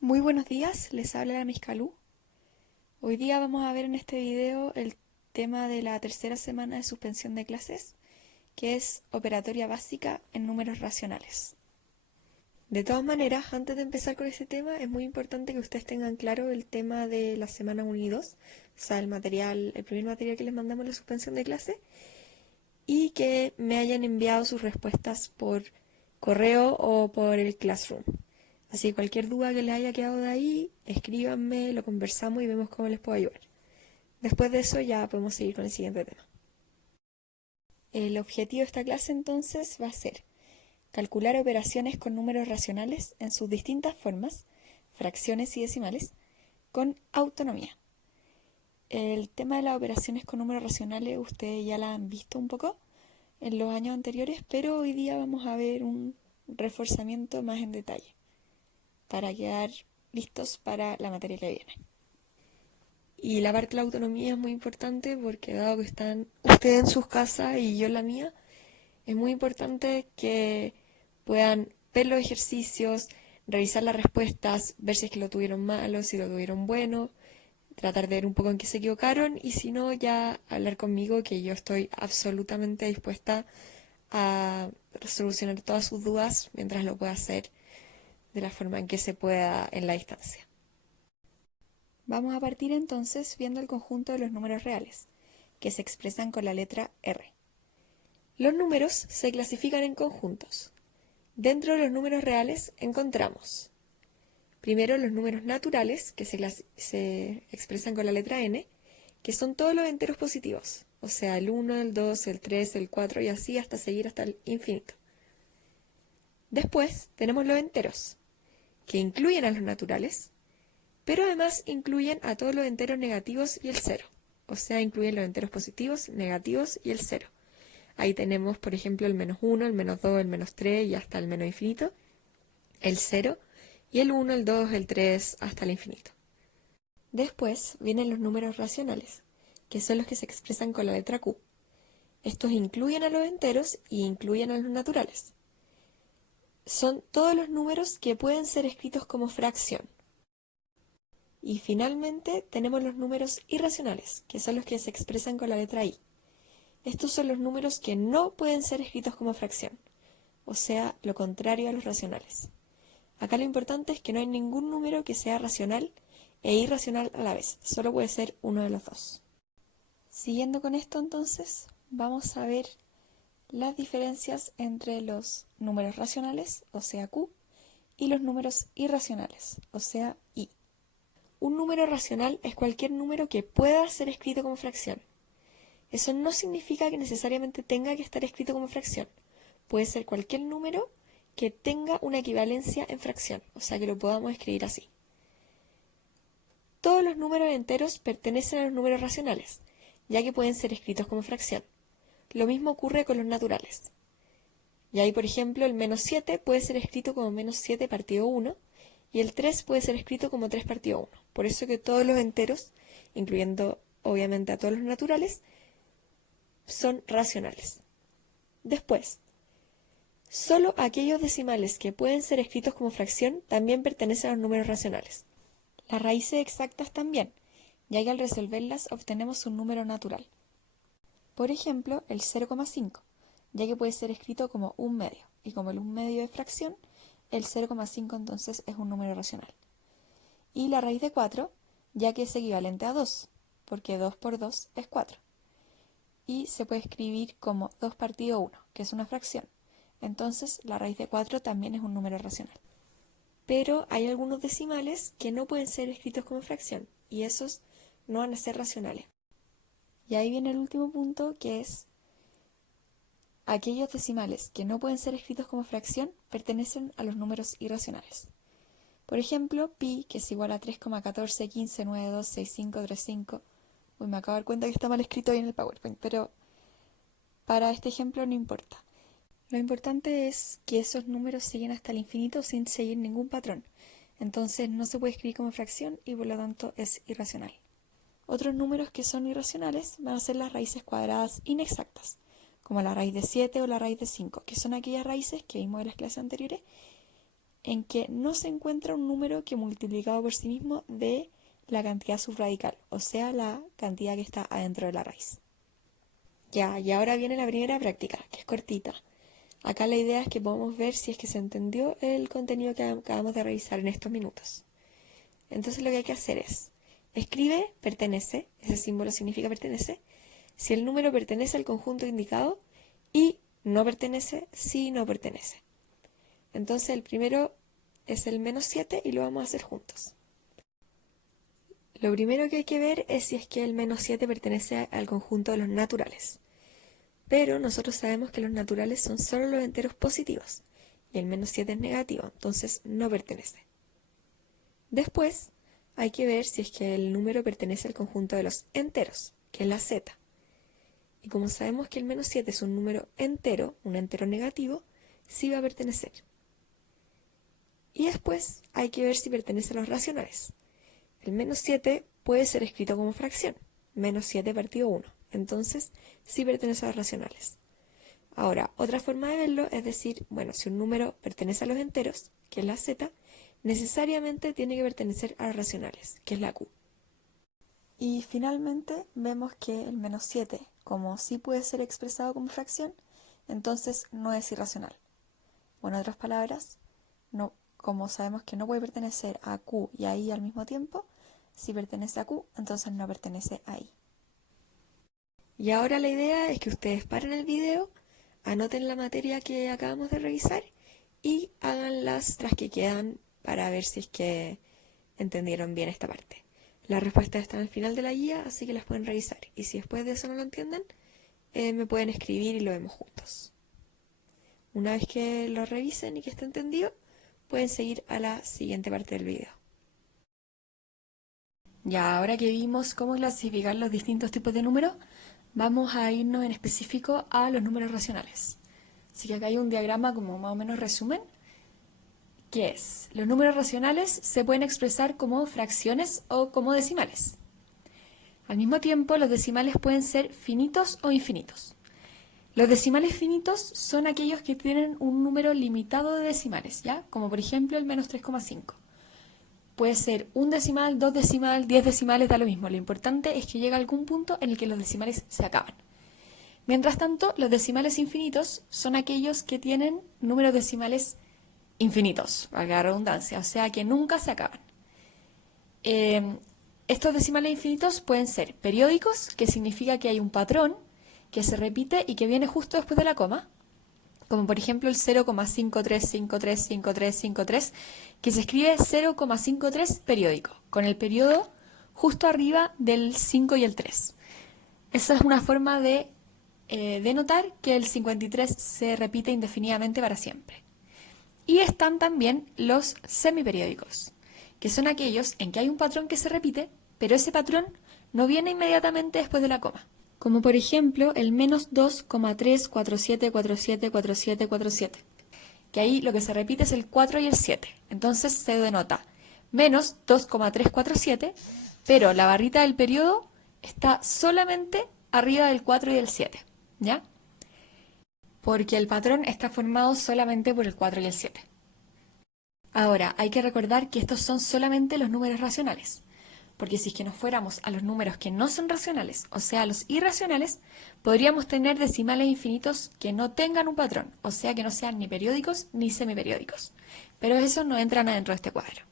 Muy buenos días, les habla la Miss Calú. Hoy día vamos a ver en este video el tema de la tercera semana de suspensión de clases, que es operatoria básica en números racionales. De todas maneras, antes de empezar con este tema, es muy importante que ustedes tengan claro el tema de la semana 1 y 2, o sea, el primer material que les mandamos en la suspensión de clase, y que me hayan enviado sus respuestas por correo o por el Classroom. Así que cualquier duda que les haya quedado de ahí, escríbanme, lo conversamos y vemos cómo les puedo ayudar. Después de eso ya podemos seguir con el siguiente tema. El objetivo de esta clase entonces va a ser calcular operaciones con números racionales en sus distintas formas, fracciones y decimales, con autonomía. El tema de las operaciones con números racionales ustedes ya la han visto un poco en los años anteriores, pero hoy día vamos a ver un reforzamiento más en detalle para quedar listos para la materia que viene. Y la parte de la autonomía es muy importante porque dado que están ustedes en sus casas y yo en la mía, es muy importante que puedan ver los ejercicios, revisar las respuestas, ver si es que lo tuvieron malo, si lo tuvieron bueno, tratar de ver un poco en qué se equivocaron y si no, ya hablar conmigo que yo estoy absolutamente dispuesta a solucionar todas sus dudas mientras lo pueda hacer de la forma en que se pueda en la distancia. Vamos a partir entonces viendo el conjunto de los números reales, que se expresan con la letra R. Los números se clasifican en conjuntos. Dentro de los números reales encontramos primero los números naturales, que se expresan con la letra N, que son todos los enteros positivos, o sea, el 1, el 2, el 3, el 4 y así hasta seguir hasta el infinito. Después tenemos los enteros, que incluyen a los naturales, pero además incluyen a todos los enteros negativos y el cero, o sea, incluyen los enteros positivos, negativos y el cero. Ahí tenemos, por ejemplo, el -1, el -2, el -3 y hasta el menos infinito, el 0 y el 1, el 2, el 3 hasta el infinito. Después vienen los números racionales, que son los que se expresan con la letra Q. Estos incluyen a los enteros y incluyen a los naturales. Son todos los números que pueden ser escritos como fracción. Y finalmente tenemos los números irracionales, que son los que se expresan con la letra I. Estos son los números que no pueden ser escritos como fracción, o sea, lo contrario a los racionales. Acá lo importante es que no hay ningún número que sea racional e irracional a la vez, solo puede ser uno de los dos. Siguiendo con esto entonces, vamos a ver las diferencias entre los números racionales, o sea Q, y los números irracionales, o sea I. Un número racional es cualquier número que pueda ser escrito como fracción. Eso no significa que necesariamente tenga que estar escrito como fracción. Puede ser cualquier número que tenga una equivalencia en fracción, o sea que lo podamos escribir así. Todos los números enteros pertenecen a los números racionales, ya que pueden ser escritos como fracción. Lo mismo ocurre con los naturales. Y ahí, por ejemplo, el -7 puede ser escrito como -7 partido 1, y el 3 puede ser escrito como 3 partido 1. Por eso que todos los enteros, incluyendo obviamente a todos los naturales, son racionales. Después, solo aquellos decimales que pueden ser escritos como fracción también pertenecen a los números racionales. Las raíces exactas también, ya que al resolverlas obtenemos un número natural. Por ejemplo, el 0,5, ya que puede ser escrito como un medio, y como el un medio es fracción, el 0,5 entonces es un número racional. Y la raíz de 4, ya que es equivalente a 2, porque 2 por 2 es 4. Y se puede escribir como 2 partido 1, que es una fracción. Entonces la raíz de 4 también es un número racional. Pero hay algunos decimales que no pueden ser escritos como fracción, y esos no van a ser racionales. Y ahí viene el último punto, que es aquellos decimales que no pueden ser escritos como fracción pertenecen a los números irracionales. Por ejemplo, pi, que es igual a 3,1415926535. Uy, me acabo de dar cuenta que está mal escrito ahí en el PowerPoint, pero para este ejemplo no importa. Lo importante es que esos números siguen hasta el infinito sin seguir ningún patrón. Entonces no se puede escribir como fracción y por lo tanto es irracional. Otros números que son irracionales van a ser las raíces cuadradas inexactas, como la raíz de 7 o la raíz de 5, que son aquellas raíces que vimos en las clases anteriores, en que no se encuentra un número que multiplicado por sí mismo dé la cantidad subradical, o sea, la cantidad que está adentro de la raíz. Ya, y ahora viene la primera práctica, que es cortita. Acá la idea es que podamos ver si es que se entendió el contenido que acabamos de revisar en estos minutos. Entonces lo que hay que hacer es, escribe pertenece, ese símbolo significa pertenece, si el número pertenece al conjunto indicado, y no pertenece si no pertenece. Entonces el primero es el -7 y lo vamos a hacer juntos. Lo primero que hay que ver es si es que el -7 pertenece al conjunto de los naturales. Pero nosotros sabemos que los naturales son solo los enteros positivos y el -7 es negativo, entonces no pertenece. Después hay que ver si es que el número pertenece al conjunto de los enteros, que es la z. Y como sabemos que el -7 es un número entero, un entero negativo, sí va a pertenecer. Y después hay que ver si pertenece a los racionales. El -7 puede ser escrito como fracción, -7 partido 1. Entonces, sí pertenece a los racionales. Ahora, otra forma de verlo es decir, bueno, si un número pertenece a los enteros, que es la z, necesariamente tiene que pertenecer a los racionales, que es la q. Y finalmente vemos que el -7, como sí puede ser expresado como fracción, entonces no es irracional. O en otras palabras, no, como sabemos que no puede pertenecer a q y a i al mismo tiempo, si pertenece a q, entonces no pertenece a i. Y ahora la idea es que ustedes paren el video, anoten la materia que acabamos de revisar y hagan las tras que quedan para ver si es que entendieron bien esta parte. Las respuestas están al final de la guía, así que las pueden revisar. Y si después de eso no lo entienden, me pueden escribir y lo vemos juntos. Una vez que lo revisen y que esté entendido, pueden seguir a la siguiente parte del video. Ya, ahora que vimos cómo clasificar los distintos tipos de números, vamos a irnos en específico a los números racionales. Así que acá hay un diagrama como más o menos resumen, que es, los números racionales se pueden expresar como fracciones o como decimales. Al mismo tiempo, los decimales pueden ser finitos o infinitos. Los decimales finitos son aquellos que tienen un número limitado de decimales, ¿ya? Como por ejemplo el -3,5. Puede ser un decimal, 2 decimal, 10 decimales, da lo mismo. Lo importante es que llega a algún punto en el que los decimales se acaban. Mientras tanto, los decimales infinitos son aquellos que tienen números decimales infinitos, valga la redundancia, o sea que nunca se acaban. Estos decimales infinitos pueden ser periódicos, que significa que hay un patrón que se repite y que viene justo después de la coma, como por ejemplo el 0,53535353, que se escribe 0,53 periódico, con el periodo justo arriba del 5 y el 3. Esa es una forma de denotar que el 53 se repite indefinidamente para siempre. Y están también los semiperiódicos, que son aquellos en que hay un patrón que se repite, pero ese patrón no viene inmediatamente después de la coma. Como por ejemplo el -2,347474747, que ahí lo que se repite es el 4 y el 7. Entonces se denota -2,347, pero la barrita del periodo está solamente arriba del 4 y el 7, ¿ya? Porque el patrón está formado solamente por el 4 y el 7. Ahora, hay que recordar que estos son solamente los números racionales, porque si es que nos fuéramos a los números que no son racionales, o sea, los irracionales, podríamos tener decimales infinitos que no tengan un patrón, o sea, que no sean ni periódicos ni semiperiódicos. Pero eso no entran adentro de este cuadro.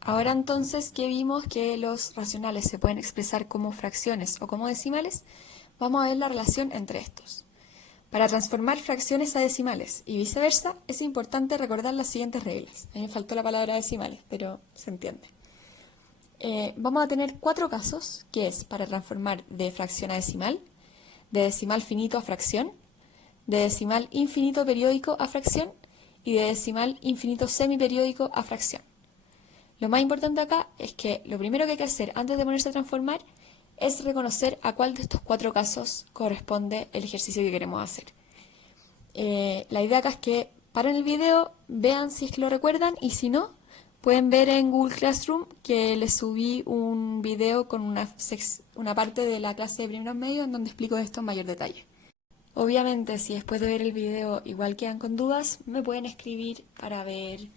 Ahora entonces que vimos que los racionales se pueden expresar como fracciones o como decimales, vamos a ver la relación entre estos. Para transformar fracciones a decimales y viceversa, es importante recordar las siguientes reglas. A mí me faltó la palabra decimales, pero se entiende. Vamos a tener 4 casos, que es para transformar de fracción a decimal, de decimal finito a fracción, de decimal infinito periódico a fracción y de decimal infinito semiperiódico a fracción. Lo más importante acá es que lo primero que hay que hacer antes de ponerse a transformar es reconocer a cuál de estos 4 casos corresponde el ejercicio que queremos hacer. La idea acá es que paren el video, vean si es que lo recuerdan y si no, pueden ver en Google Classroom que les subí un video con una parte de la clase de primeros medios en donde explico esto en mayor detalle. Obviamente, si después de ver el video igual quedan con dudas, me pueden escribir para ver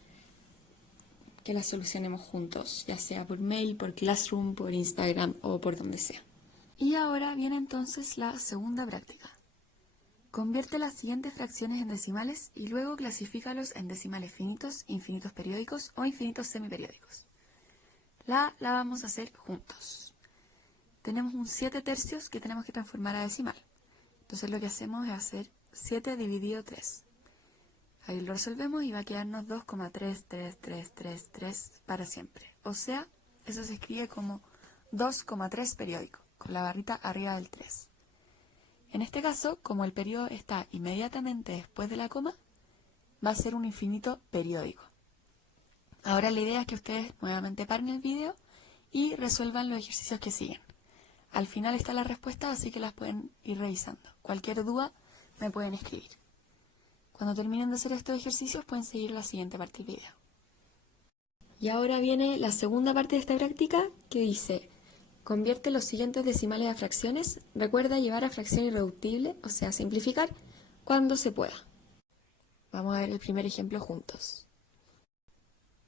que las solucionemos juntos, ya sea por mail, por Classroom, por Instagram o por donde sea. Y ahora viene entonces la segunda práctica. Convierte las siguientes fracciones en decimales y luego clasifícalos en decimales finitos, infinitos periódicos o infinitos semiperiódicos. La vamos a hacer juntos. Tenemos un 7/3 que tenemos que transformar a decimal. Entonces lo que hacemos es hacer 7 dividido 3. Ahí lo resolvemos y va a quedarnos 2,3333 para siempre. O sea, eso se escribe como 2,3 periódico, con la barrita arriba del 3. En este caso, como el periodo está inmediatamente después de la coma, va a ser un infinito periódico. Ahora la idea es que ustedes nuevamente paren el video y resuelvan los ejercicios que siguen. Al final está la respuesta, así que las pueden ir revisando. Cualquier duda me pueden escribir. Cuando terminen de hacer estos ejercicios pueden seguir la siguiente parte del video. Y ahora viene la segunda parte de esta práctica que dice: convierte los siguientes decimales a fracciones. Recuerda llevar a fracción irreductible, o sea, simplificar, cuando se pueda. Vamos a ver el primer ejemplo juntos.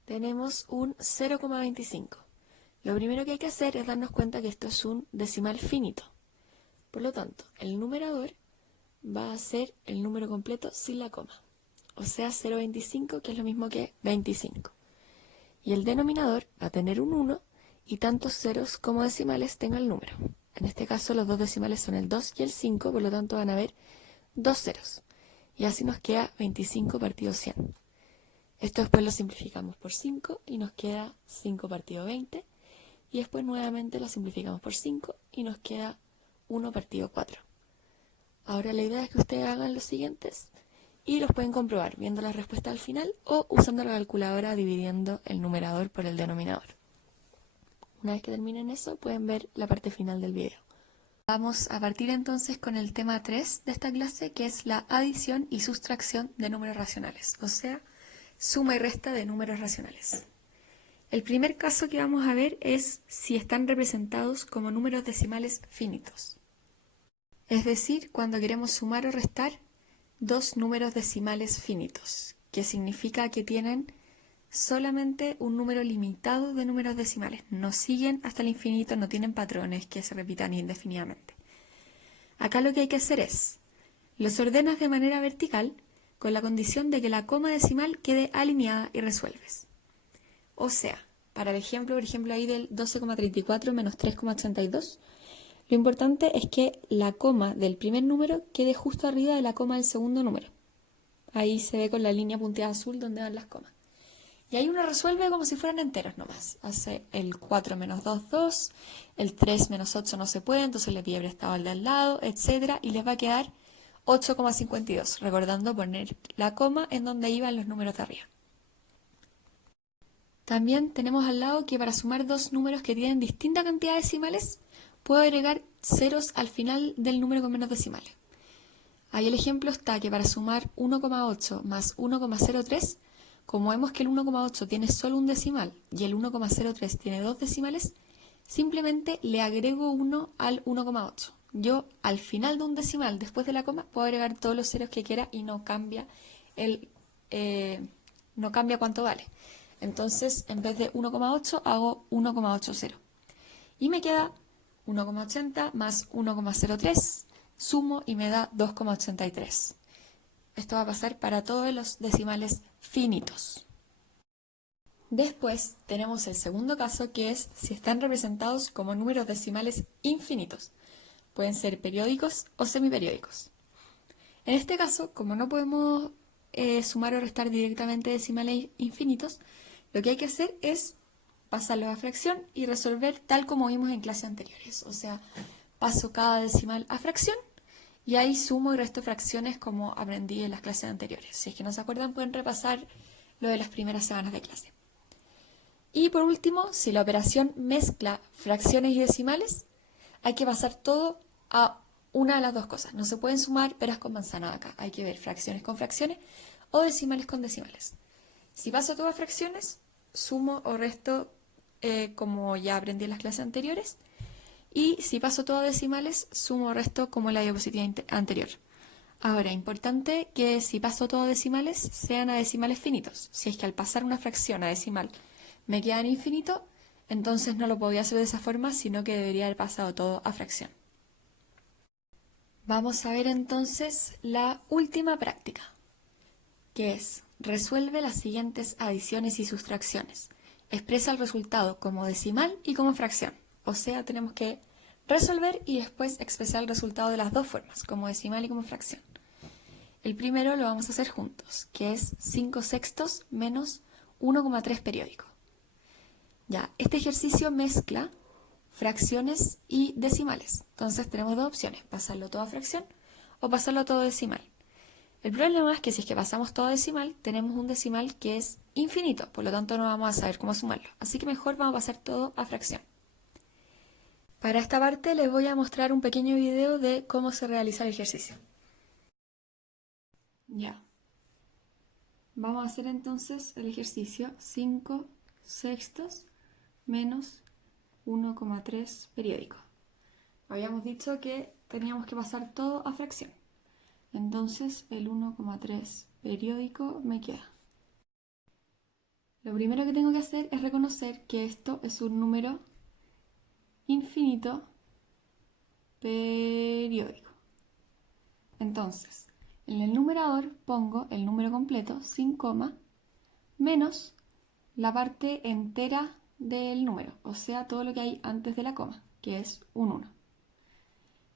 Tenemos un 0,25. Lo primero que hay que hacer es darnos cuenta que esto es un decimal finito. Por lo tanto, el numerador va a ser el número completo sin la coma, o sea 0,25, que es lo mismo que 25. Y el denominador va a tener un 1 y tantos ceros como decimales tenga el número. En este caso los dos decimales son el 2 y el 5, por lo tanto van a haber dos ceros. Y así nos queda 25 partido 100. Esto después lo simplificamos por 5 y nos queda 5 partido 20. Y después nuevamente lo simplificamos por 5 y nos queda 1 partido 4. Ahora la idea es que ustedes hagan los siguientes y los pueden comprobar viendo la respuesta al final o usando la calculadora dividiendo el numerador por el denominador. Una vez que terminen eso, pueden ver la parte final del video. Vamos a partir entonces con el tema 3 de esta clase, que es la adición y sustracción de números racionales, o sea, suma y resta de números racionales. El primer caso que vamos a ver es si están representados como números decimales finitos. Es decir, cuando queremos sumar o restar dos números decimales finitos, que significa que tienen solamente un número limitado de números decimales. No siguen hasta el infinito, no tienen patrones que se repitan indefinidamente. Acá lo que hay que hacer es, los ordenas de manera vertical con la condición de que la coma decimal quede alineada y resuelves. O sea, para el ejemplo, por ejemplo, ahí del 12,34 menos 3,82, lo importante es que la coma del primer número quede justo arriba de la coma del segundo número. Ahí se ve con la línea punteada azul donde van las comas. Y ahí uno resuelve como si fueran enteros nomás. Hace el 4 menos 2, 2, el 3 menos 8 no se puede, entonces le pide prestado al de al lado, etc. Y les va a quedar 8,52, recordando poner la coma en donde iban los números de arriba. También tenemos al lado que para sumar dos números que tienen distinta cantidad de decimales, puedo agregar ceros al final del número con menos decimales. Ahí el ejemplo está que para sumar 1,8 más 1,03, como vemos que el 1,8 tiene solo un decimal y el 1,03 tiene dos decimales, simplemente le agrego 1 al 1,8. Yo al final de un decimal, después de la coma, puedo agregar todos los ceros que quiera y no cambia cuánto vale. Entonces, en vez de 1,8, hago 1,80. Y me queda 1,80 más 1,03, sumo y me da 2,83. Esto va a pasar para todos los decimales finitos. Después tenemos el segundo caso, que es si están representados como números decimales infinitos. Pueden ser periódicos o semiperiódicos. En este caso, como no podemos sumar o restar directamente decimales infinitos, lo que hay que hacer es pasarlos a fracción y resolver tal como vimos en clases anteriores. O sea, paso cada decimal a fracción y ahí sumo y resto fracciones como aprendí en las clases anteriores. Si es que no se acuerdan, pueden repasar lo de las primeras semanas de clase. Y por último, si la operación mezcla fracciones y decimales, hay que pasar todo a una de las dos cosas. No se pueden sumar peras con manzanas acá. Hay que ver fracciones con fracciones o decimales con decimales. Si paso todo a fracciones, sumo o resto como ya aprendí en las clases anteriores. Y si paso todo a decimales, sumo o resto como en la diapositiva anterior. Ahora, importante que si paso todo a decimales, sean a decimales finitos. Si es que al pasar una fracción a decimal me queda en infinito, entonces no lo podía hacer de esa forma, sino que debería haber pasado todo a fracción. Vamos a ver entonces la última práctica, que es resuelve las siguientes adiciones y sustracciones. Expresa el resultado como decimal y como fracción. O sea, tenemos que resolver y después expresar el resultado de las dos formas, como decimal y como fracción. El primero lo vamos a hacer juntos, que es 5/6 menos 1,3 periódico. Ya, este ejercicio mezcla fracciones y decimales. Entonces tenemos dos opciones, pasarlo todo a fracción o pasarlo todo a decimal. El problema es que si es que pasamos todo a decimal, tenemos un decimal que es infinito, por lo tanto no vamos a saber cómo sumarlo. Así que mejor vamos a pasar todo a fracción. Para esta parte les voy a mostrar un pequeño video de cómo se realiza el ejercicio. Ya. Vamos a hacer entonces el ejercicio 5/6 menos 1,3 periódico. Habíamos dicho que teníamos que pasar todo a fracción. Entonces el 1,3 periódico me queda. Lo primero que tengo que hacer es reconocer que esto es un número infinito periódico. Entonces, en el numerador pongo el número completo sin coma menos la parte entera del número, o sea, todo lo que hay antes de la coma, que es un 1.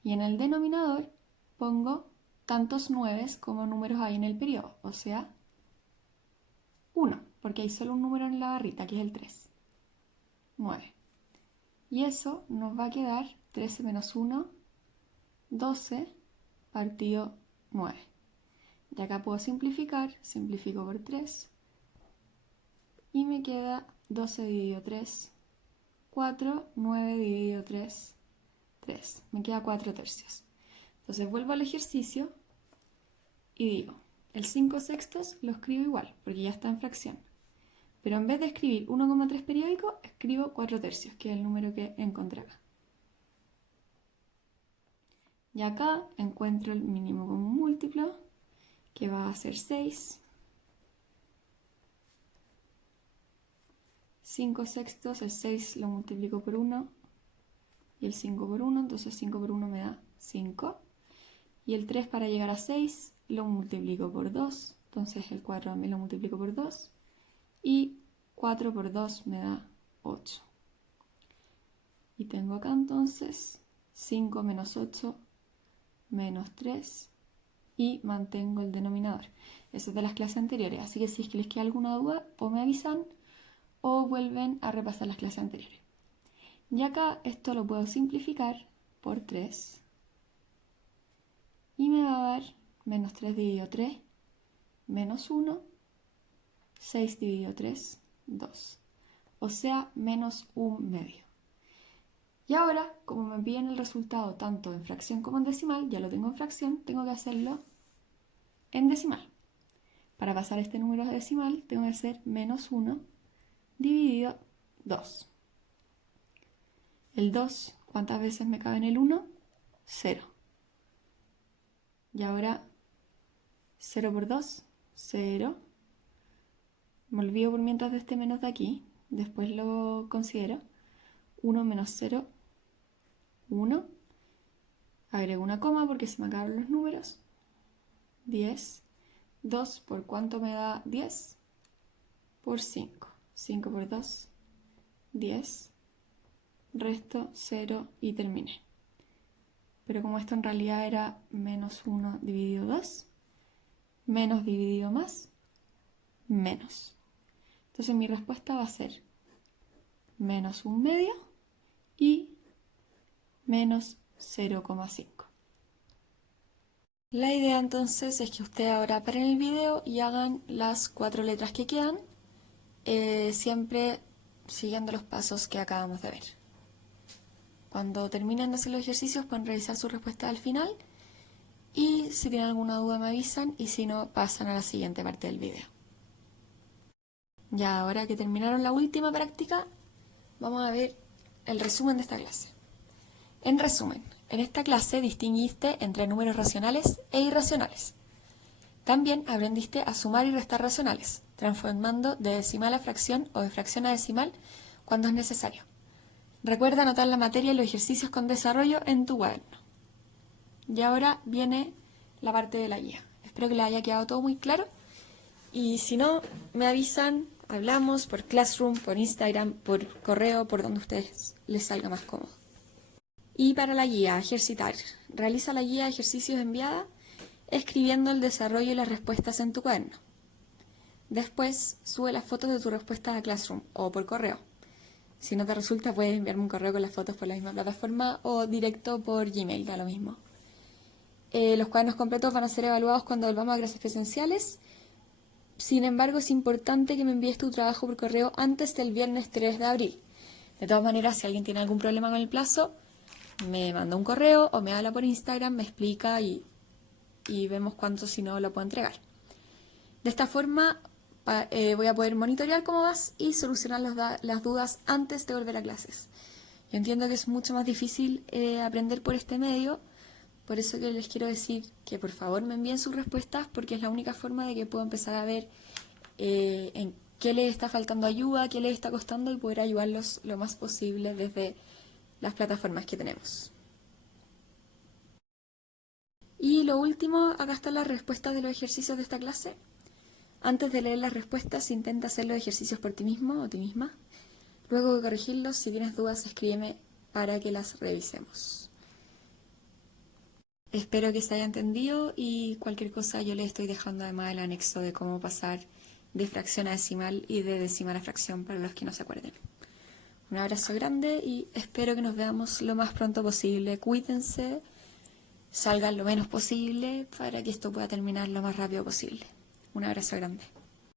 Y en el denominador pongo tantos 9 como números hay en el periodo, o sea, 1, porque hay solo un número en la barrita, que es el 3. 9. Y eso nos va a quedar 13 menos 1, 12 partido 9. Y acá puedo simplificar, simplifico por 3 y me queda 12 dividido 3, 4, 9 dividido 3, 3. Me queda 4 tercios. Entonces vuelvo al ejercicio y digo, el 5/6 lo escribo igual, porque ya está en fracción. Pero en vez de escribir 1,3 periódico, escribo 4 tercios, que es el número que encontré acá. Y acá encuentro el mínimo común múltiplo, que va a ser 6. 5/6, el 6 lo multiplico por 1 y el 5 por 1, entonces 5 por 1 me da 5. Y el 3 para llegar a 6 lo multiplico por 2, entonces el 4 también lo multiplico por 2. Y 4 por 2 me da 8. Y tengo acá entonces 5 menos 8 menos 3 y mantengo el denominador. Eso es de las clases anteriores, así que si es que les queda alguna duda, o me avisan o vuelven a repasar las clases anteriores. Y acá esto lo puedo simplificar por 3 y me va a dar menos 3 dividido 3, menos 1, 6 dividido 3, 2. O sea, menos un medio. Y ahora, como me piden el resultado tanto en fracción como en decimal, ya lo tengo en fracción, tengo que hacerlo en decimal. Para pasar este número a decimal, tengo que hacer menos 1 dividido 2. El 2, ¿cuántas veces me cabe en el 1? 0. Y ahora 0 por 2, 0. Me olvido por mientras de este menos de aquí, después lo considero. 1 menos 0, 1. Agrego una coma porque se me acabaron los números. 10. 2 por cuánto me da 10? Por 5. 5 por 2, 10. Resto 0 y terminé. Pero como esto en realidad era menos 1 dividido 2, menos dividido más, menos. Entonces mi respuesta va a ser menos un medio y menos 0,5. La idea entonces es que ustedes ahora paren el video y hagan las 4 letras que quedan, siempre siguiendo los pasos que acabamos de ver. Cuando terminen de hacer los ejercicios pueden revisar su respuesta al final y si tienen alguna duda me avisan y si no pasan a la siguiente parte del video. Ya ahora que terminaron la última práctica, vamos a ver el resumen de esta clase. En resumen, En esta clase distinguiste entre números racionales e irracionales. También aprendiste a sumar y restar racionales, transformando de decimal a fracción o de fracción a decimal cuando es necesario. Recuerda anotar la materia y los ejercicios con desarrollo en tu cuaderno. Y ahora viene la parte de la guía. Espero que les haya quedado todo muy claro. Y si no, me avisan, hablamos por Classroom, por Instagram, por correo, por donde a ustedes les salga más cómodo. Y para la guía, ejercitar. Realiza la guía de ejercicios enviada escribiendo el desarrollo y las respuestas en tu cuaderno. Después, sube las fotos de tus respuestas a Classroom o por correo. Si no te resulta, puedes enviarme un correo con las fotos por la misma plataforma o directo por Gmail, da lo mismo. Los cuadernos completos van a ser evaluados cuando volvamos a clases presenciales. Sin embargo, es importante que me envíes tu trabajo por correo antes del viernes 3 de abril. De todas maneras, si alguien tiene algún problema con el plazo, me manda un correo o me habla por Instagram, me explica y vemos cuánto, si no, lo puedo entregar. De esta forma voy a poder monitorear cómo vas y solucionar las dudas antes de volver a clases. Yo entiendo que es mucho más difícil aprender por este medio, por eso que les quiero decir que por favor me envíen sus respuestas, porque es la única forma de que puedo empezar a ver en qué les está faltando ayuda, qué les está costando y poder ayudarlos lo más posible desde las plataformas que tenemos. Y lo último, acá están las respuestas de los ejercicios de esta clase. Antes de leer las respuestas, intenta hacer los ejercicios por ti mismo o ti misma. Luego de corregirlos, si tienes dudas, escríbeme para que las revisemos. Espero que se haya entendido y cualquier cosa yo les estoy dejando además el anexo de cómo pasar de fracción a decimal y de decimal a fracción para los que no se acuerden. Un abrazo grande y espero que nos veamos lo más pronto posible. Cuídense, salgan lo menos posible para que esto pueda terminar lo más rápido posible. Un abrazo grande.